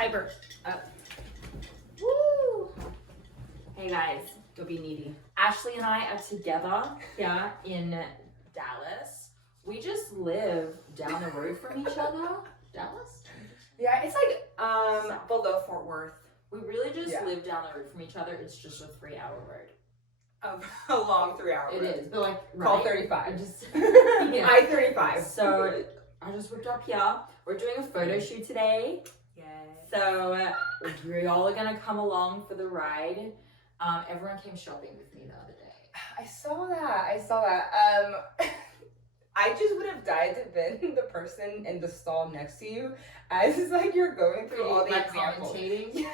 Piper. Woo! Hey guys, don't be needy. Ashley and I are together here in Dallas. We just live down the road from each other. Dallas? Yeah, it's like below Fort Worth. We really just live down the road from each other. It's just a 3-hour road. A long 3-hour road. It is, but like Call 35. Just Yeah. I-35. So I just whipped up here. We're doing a photo shoot today. Yes. So we all are gonna come along for the ride. Everyone came shopping with me the other day. I saw that. I just would have died to been the person in the stall next to you as it's like you're going through all the examples. Commentating.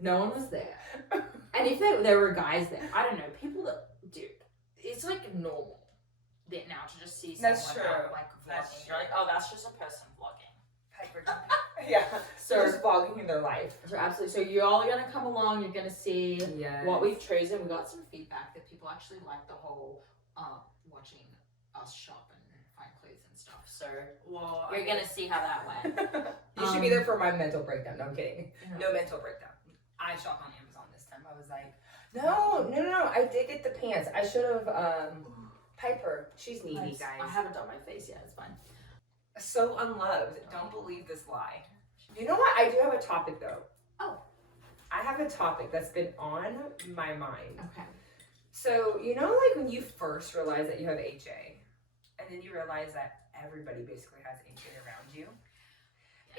No one was there. And if there were guys there, I don't know, people that, dude, it's like normal now to just see someone That's true. out, like vlogging. That's You're like, oh, that's just a person vlogging. Yeah. So just vlogging in their life. So absolutely. So you all are gonna come along. You're gonna see what we've chosen. We got some feedback that people actually like the whole watching us shop and find clothes and stuff. So you're gonna see how that went. You should be there for my mental breakdown. No, I'm kidding. No. No mental breakdown. I shopped on Amazon this time. I was like, no. I did get the pants. I should have. Piper, she's needy, guys. I haven't done my face yet. It's fine. So unloved. Don't believe this lie. You know what? I do have a topic though. Oh. I have a topic that's been on my mind. Okay. So, you know, like when you first realize that you have HA, and then you realize that everybody basically has HA around you,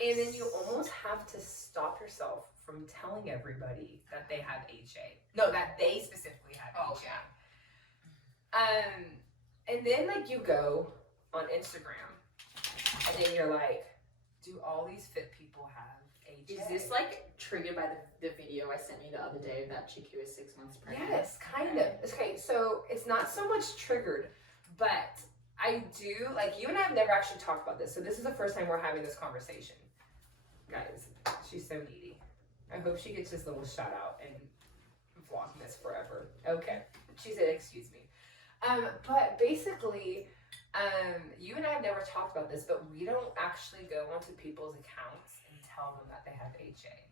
and then you almost have to stop yourself from telling everybody that they have HA. No, that they specifically have HA. And then like you go on Instagram, and then you're like, do all these fit people have HA? Is this like triggered by the video I sent you the other day of that chick who was 6 months pregnant? Yes, kind of. Okay, so it's not so much triggered, but I do, like, you and I have never actually talked about this, so this is the first time we're having this conversation. Guys, she's so needy. I hope she gets this little shout out and VLOGMAS forever. Okay, she said, excuse me. But basically, you and I have never talked about this, but we don't actually go onto people's accounts and tell them that they have HA.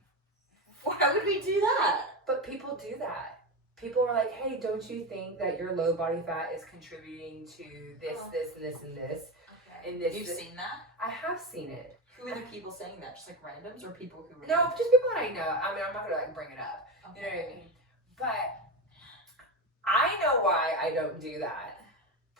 Why would we do that? But people do that. People are like, hey, don't you think that your low body fat is contributing to this, this, and this, and this? Okay. And this, You've seen that? I have seen it. Who are the people saying that? Just like randoms or people who are... No, just people that I know. I mean, I'm not gonna like bring it up. Okay. You know what I mean? But I know why I don't do that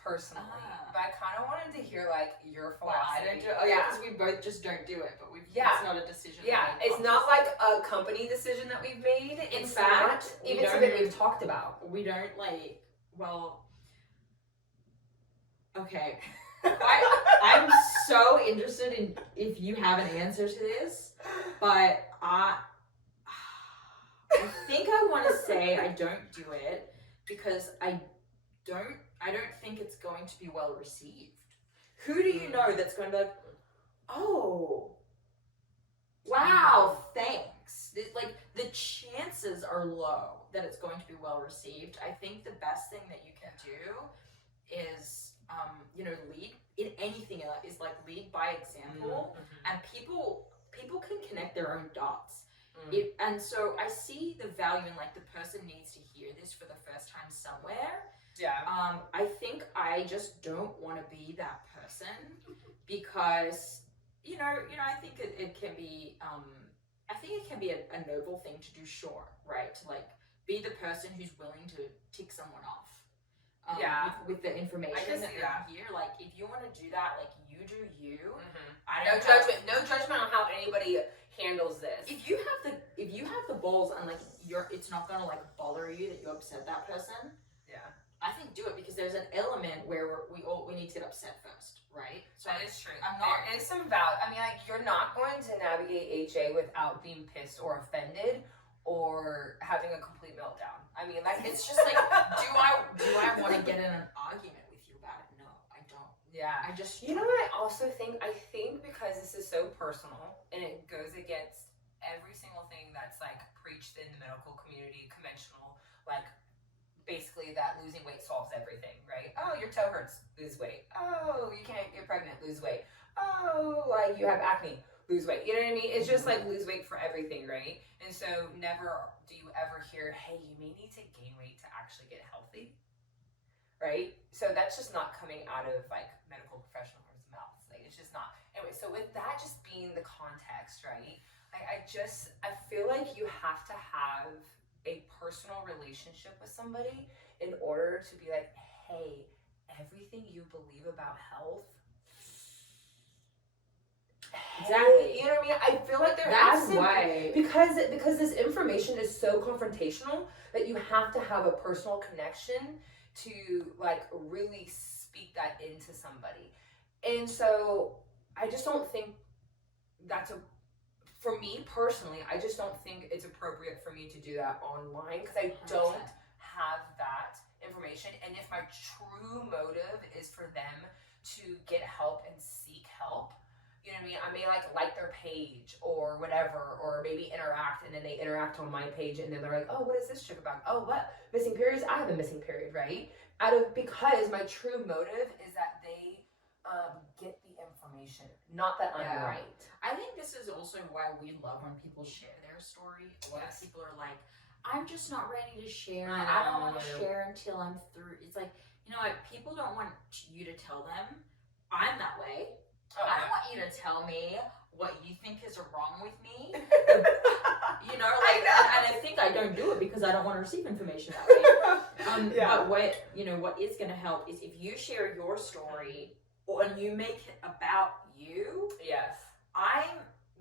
personally. But I kind of wanted to hear like your philosophy. Why I don't do it? Oh yeah, because we both just don't do it. But it's not a decision. Yeah, it's not like a company decision that we've made. In fact, even something we've talked about. We don't like. Well, okay. I'm so interested in if you have an answer to this, but I think I want to say I don't do it because I don't think it's going to be well received. Who do you know that's going to be like, oh, wow, thanks. Like, the chances are low that it's going to be well received. I think the best thing that you can do is, lead in anything is like lead by example, and people can connect their own dots. And so I see the value in like the person needs to hear this for the first time somewhere. Yeah. I think I just don't want to be that person because, I think it can be, I think it can be a noble thing to do, sure, right? To like be the person who's willing to tick someone off. With the information that they hear. Like, if you want to do that, like, you do you. No judgment on how anybody handles this. If you have the balls and like it's not gonna like bother you that you upset that person. Yeah. I think do it because there's an element where we need to get upset first, right? So that is true. There is some value. I mean, like, you're not going to navigate HA without being pissed or offended or having a complete meltdown. I mean, like, it's just like, do I want to get in an argument with you about it? No, I don't. Yeah. I just... You know what I also think? I think because this is so personal and it goes against every single thing that's, like, preached in the medical community, conventional, like, basically that losing weight solves everything, right? Oh, your toe hurts, lose weight. Oh, you can't get pregnant, lose weight. Oh, like, you have acne, lose weight. You know what I mean? It's just like lose weight for everything, right? And so never do you ever hear, hey, you may need to gain weight to actually get healthy, right? So that's just not coming out of like medical professionals' mouths. Like it's just not. Anyway, so with that just being the context, right? I feel like you have to have a personal relationship with somebody in order to be like, hey, everything you believe about health. Exactly. You know what I mean? I feel like That's why. Because this information is so confrontational that you have to have a personal connection to like really speak that into somebody. And so I just don't think that's for me personally, I just don't think it's appropriate for me to do that online because I don't 100%. have that information. And if my true motive is for them to get help and seek help, you know what I mean? I may like their page or whatever, or maybe interact, and then they interact on my page, and then they're like, oh, what is this chick about? Oh, what? Missing periods? I have a missing period, right? Because my true motive is that they get the information, not that I'm right. I think this is also why we love when people share their story. A lot of people are like, I'm just not ready to share. I don't want to share until I'm through. It's like, you know what? People don't want you to tell them, I'm that way. I don't want you to tell me what you think is wrong with me. You know, like, and I think I don't do it because I don't want to receive information that way. But what is going to help is if you share your story and you make it about you. Yes. I'm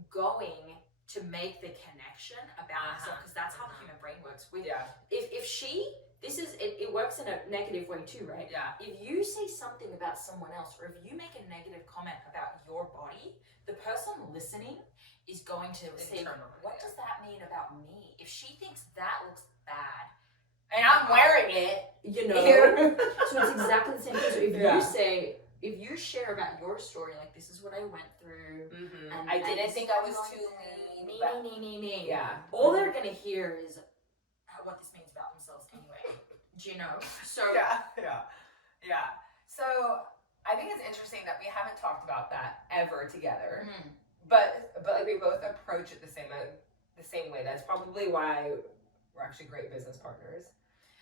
going to make the connection about myself because that's how the human brain works. It works in a negative way too, right? Yeah. If you say something about someone else, or if you make a negative comment about your body, the person listening is going to say, what does that mean about me? If she thinks that looks bad, and I'm wearing it, so it's exactly the same thing. So if you share about your story, like this is what I went through, and I didn't think I was too lean. Yeah. All they're gonna hear is what this means about themselves anyway. Do you know? So yeah. So I think it's interesting that we haven't talked about that ever together, but like we both approach it the same way. That's probably why we're actually great business partners.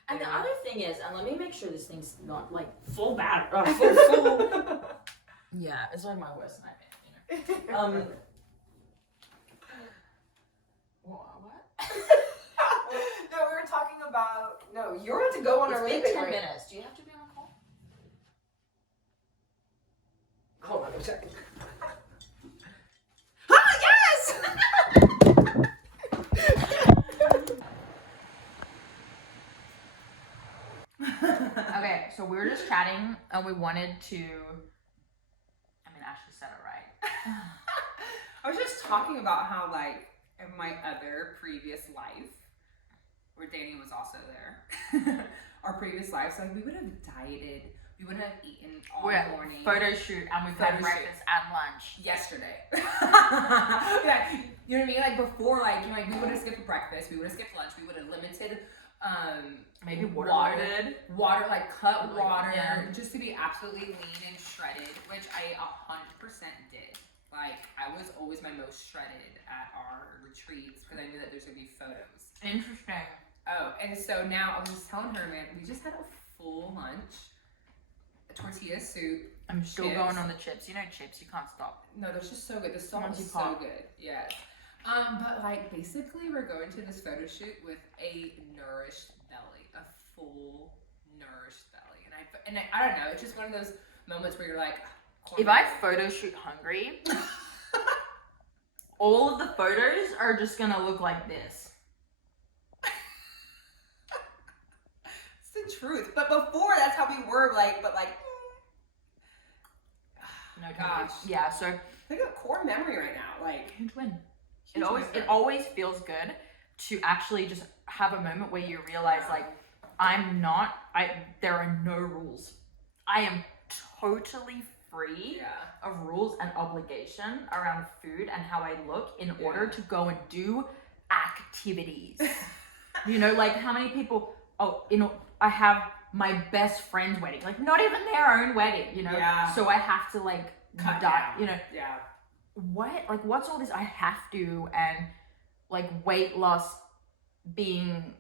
And the other thing is, and let me make sure this thing's not like full bad, full. Yeah, it's like my worst nightmare. You know. What? No, we were talking about. No, you're about to go on a It's leave. been 10 minutes. Do you have to be on a call? Hold on, I'm checking. Okay, so we were just chatting and we wanted to. Ashley said it right. I was just talking about how, like, in my other previous life, where Danny was also there, our previous lives, like, we would have dieted, we would have eaten all morning. Photo shoot, and we've had breakfast and lunch. Yesterday. Yeah, you know what I mean? Like, before, like, you know, like, we would have skipped breakfast, we would have skipped lunch, we would have limited, maybe water, like cut water, just to be absolutely lean and shredded, which I 100% did. Like, I was always my most shredded at our retreats because I knew that there's gonna be photos. Interesting. Oh, and so now I was just telling her, man, we just had a full lunch, a tortilla soup. I'm still chips. going on the chips. You know chips, you can't stop. No, they're just so good. The salt is so good. Yes. But like basically we're going to this photo shoot with a nourished belly, a full nourished belly. And I don't know, it's just one of those moments where you're like, if I photo shoot hungry, all of the photos are just gonna look like this. It's the truth. But before that's how we were No, gosh. Yeah, so look at core memory right now. Like huge win. It always feels good to actually just have a moment where you realize like there are no rules. I am totally free of rules and obligation around food and how I look in order to go and do activities. You know, like how many people, I have my best friend's wedding, like not even their own wedding, you know? Yeah. So I have to like cut die, down. you know? Yeah. what's all this I have to, and like weight loss being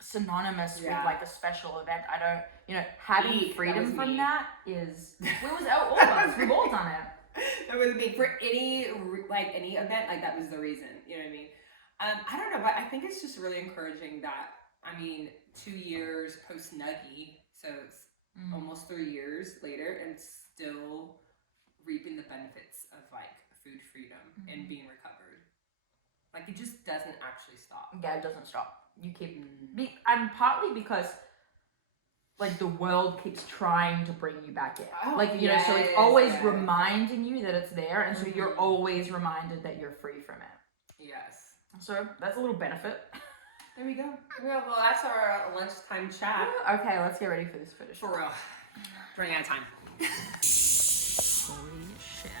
synonymous with like a special event. I don't, having freedom from that is, all of us, we've all done it. That was big for any event, like that was the reason, you know what I mean? I don't know, but I think it's just really encouraging that, 2 years post Nuggie, so it's almost 3 years later, and still reaping the benefits of like food freedom and being recovered. Like it just doesn't actually stop. Yeah, it doesn't stop. You keep, and partly because like the world keeps trying to bring you back in. So it's always reminding you that it's there, and so you're always reminded that you're free from it. Yes. So that's a little benefit. There we go. Well, that's our lunchtime chat. Okay, let's get ready for this footage. For real. Running out of time. Holy shit.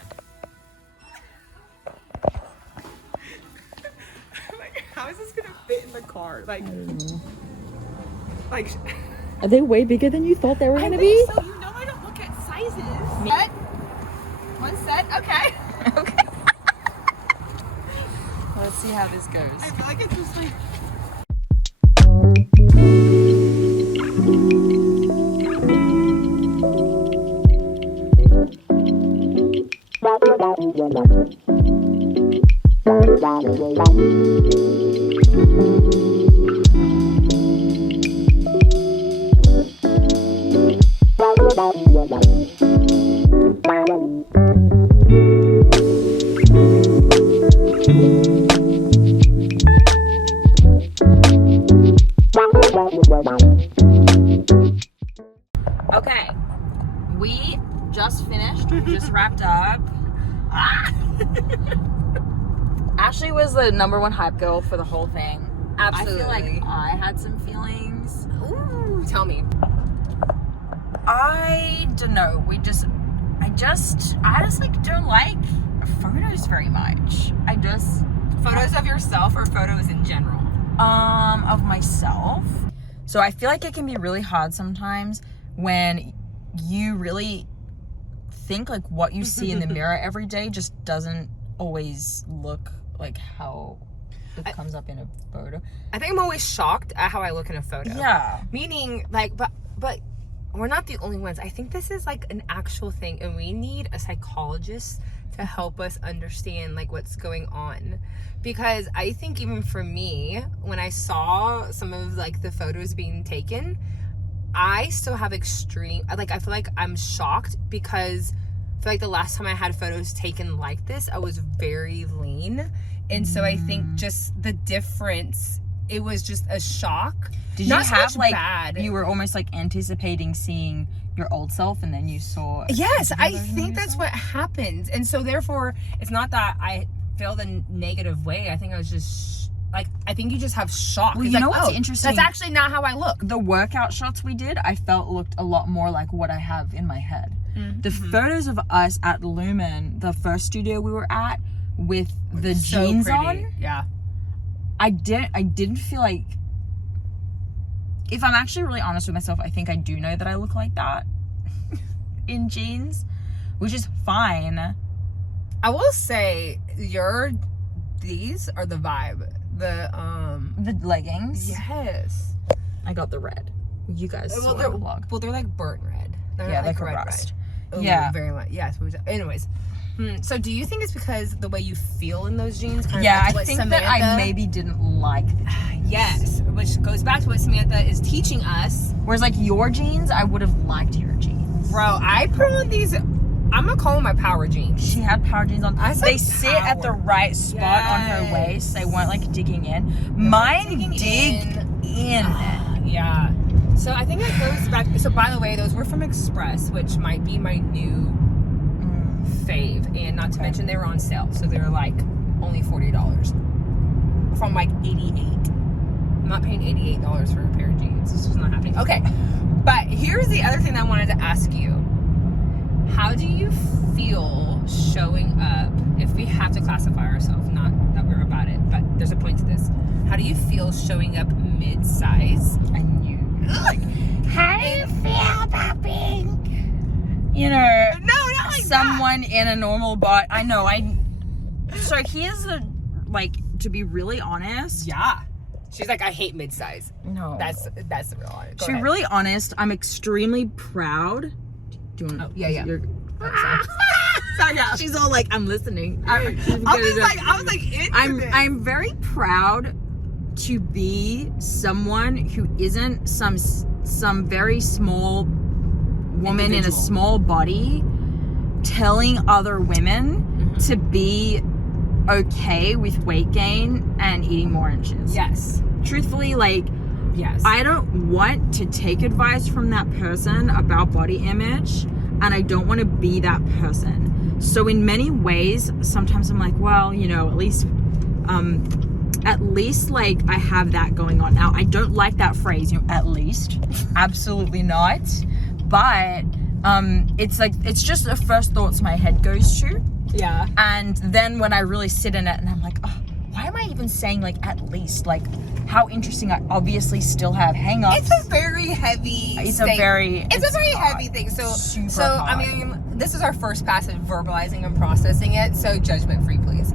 Like, how is this gonna fit in the car? Like, Are they way bigger than you thought they were gonna be? So you know I don't look at sizes. Set. One set. Okay. Okay. Let's see how this goes. I feel like it's just like. Okay, we just finished, just wrapped up. Ashley was the #1 hype girl for the whole thing. Absolutely. I feel like I had some feelings. Ooh, tell me. I don't know. I just like don't like photos very much. Photos of yourself or photos in general? Of myself. So I feel like it can be really hard sometimes when you really think like what you see in the mirror every day just doesn't always look like how it comes up in a photo. I think I'm always shocked at how I look in a photo. Yeah. Meaning, like, but we're not the only ones. I think this is like an actual thing, and we need a psychologist to help us understand like what's going on. Because I think even for me, when I saw some of like the photos being taken, I still have extreme, like I feel like I'm shocked because I feel like the last time I had photos taken like this, I was very lean. And so I think just the difference, it was just a shock. Did Not you so have much like bad. You were almost like anticipating seeing your old self, and then you saw? Yes, I think that's what happens. And so therefore, it's not that I felt a negative way. I think I was just like, I think you just have shock. Well, it's you like, know what's interesting? That's actually not how I look. The workout shots we did, I felt looked a lot more like what I have in my head. Mm-hmm. The photos of us at Lumen, the first studio we were at, with the jeans on, yeah, I didn't feel like, if I'm actually really honest with myself, I think I do know that I look like that in jeans, which is fine. I will say these are the vibe. The leggings. Yes. I got the red. You guys saw the vlog. Well, they're like burnt red. They're Yeah, not like red rust. red. Yeah. Very much. Yes. Anyways. So do you think it's because the way you feel in those jeans? Kind Yeah, of like I think that I maybe didn't like the jeans. Yes, which goes back to what Samantha is teaching us. Whereas like your jeans, I would have liked your jeans. Bro, I put on these, I'm gonna call them my power jeans. She had power jeans on. I said They sit at the right spot on her waist. They weren't like digging in. Mine dig in. Yeah. So I think it goes back. So by the way, those were from Express, which might be my new fave, and not to mention they were on sale, so they were like only $40 from like $88. I'm not paying $88 for a pair of jeans. This is not happening. Okay, but here's the other thing I wanted to ask you. How do you feel showing up, if we have to classify ourselves, not that we're about it, but there's a point to this. How do you feel showing up mid-size? I knew. Like, how do you feel about being, No, not like someone in a normal body? I know. So here's the, like, to be really honest. Yeah. She's like, I hate mid-size. No. That's the real honest. To be really honest, I'm extremely proud. Do you want, yeah. Sorry, yeah. She's all like, I'm listening. I was like, I'm very proud to be someone who isn't some very small woman in a Individual. small body telling other women to be okay with weight gain and eating more inches. Yes. Truthfully, like, Yes. I don't want to take advice from that person about body image, and I don't want to be that person. So in many ways, sometimes I'm like, well, you know, at least like I have that going on. Now, I don't like that phrase, you know, at least. Absolutely not. But it's like, it's just the first thoughts my head goes to. Yeah. And then when I really sit in it and I'm like, oh, why am I even saying like at least? Like, how interesting. I obviously still have hang-ups. It's a very heavy It's a very heavy thing. So hard. I mean, this is our first pass at verbalizing and processing it, so judgment free, please.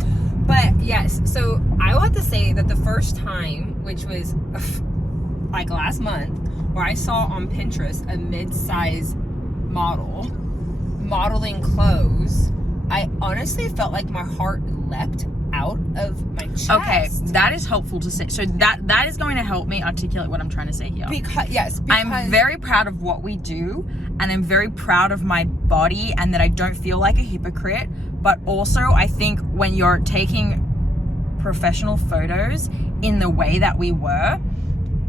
But yes, so I will have to say that the first time, which was like last month, where I saw on Pinterest a mid-size model modeling clothes, I honestly felt like my heart leapt out of my chest. Okay, that is helpful to say. So that is going to help me articulate what I'm trying to say here. Because I'm very proud of what we do, and I'm very proud of my body, and that I don't feel like a hypocrite. But also, I think when you're taking professional photos in the way that we were,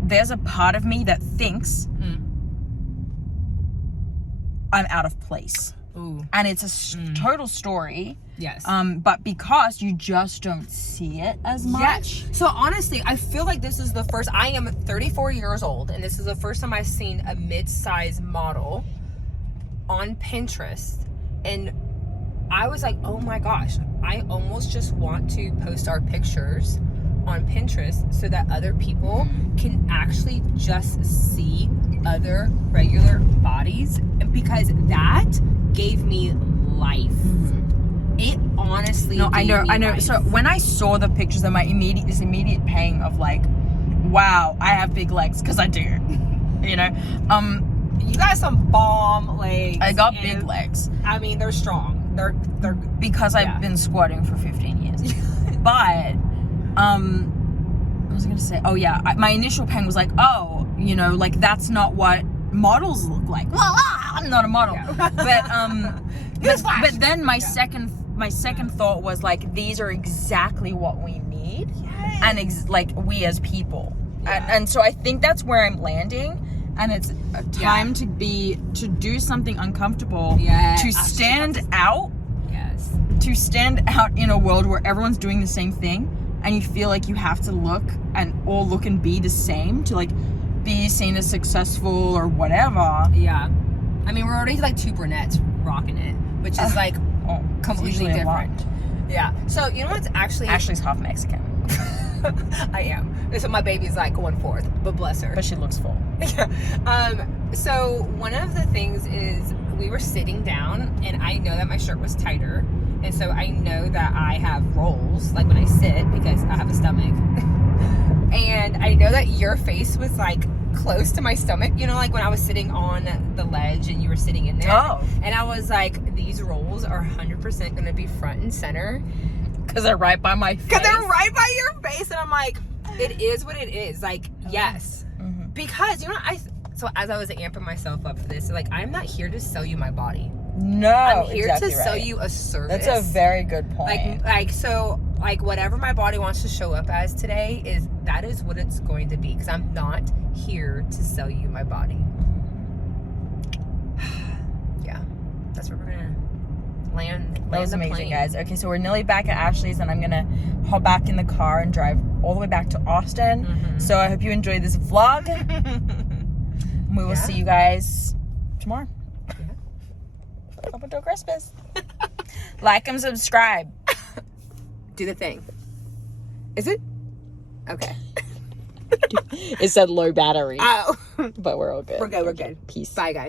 there's a part of me that thinks I'm out of place. Ooh. And it's a total story. Yes. But because you just don't see it as much. Yes. So honestly, I feel like this is the first. I am 34 years old, and this is the first time I've seen a mid-size model on Pinterest, and I was like, oh my gosh, I almost just want to post our pictures on Pinterest so that other people can actually just see other regular bodies, because that gave me life. It honestly No, I gave me know. life. So when I saw the pictures, of this immediate pang of like, wow, I have big legs, because I do. You know, you got some bomb legs. I got and, big legs. I mean, they're strong. They're because I've been squatting for 15 years. But I was gonna say, oh yeah, my initial pang was like, oh, you know, like that's not what models look like. Well, I'm not a model. Yeah. But then my second thought was like, these are exactly what we need. Yes. And like we as people. Yeah. And so I think that's where I'm landing. And it's a time to do something uncomfortable, to stand out, to stand out in a world where everyone's doing the same thing, and you feel like you have to look and be the same to like be seen as successful or whatever. Yeah. I mean, we're already like two brunettes rocking it, which is like completely different. Yeah. So you know what's actually Ashley's half Mexican. I am. So my baby's like 1/4, but bless her. But she looks full. Yeah. So one of the things is we were sitting down, and I know that my shirt was tighter, and so I know that I have rolls like when I sit because I have a stomach. And I know that your face was like close to my stomach, you know, like when I was sitting on the ledge and you were sitting in there. Oh. And I was like, these rolls are 100% going to be front and center. Because they're right by my face. Because they're right by your face. And I'm like, it is what it is. Like, yes. Mm-hmm. Because, you know, so as I was amping myself up for this, like, I'm not here to sell you my body. No, I'm here exactly to sell right. you a service. That's a very good point. Like whatever my body wants to show up as today that is what it's going to be, because I'm not here to sell you my body. Yeah, that's where we're gonna land That was the amazing, plane. guys. Okay, so we're nearly back at Ashley's, and I'm gonna hop back in the car and drive all the way back to Austin. Mhm. So I hope you enjoyed this vlog. We will see you guys tomorrow. Up until Christmas. Like and subscribe. Do the thing. Is it? Okay. It said low battery, Oh. but we're all good. We're good. Peace. Bye, guys.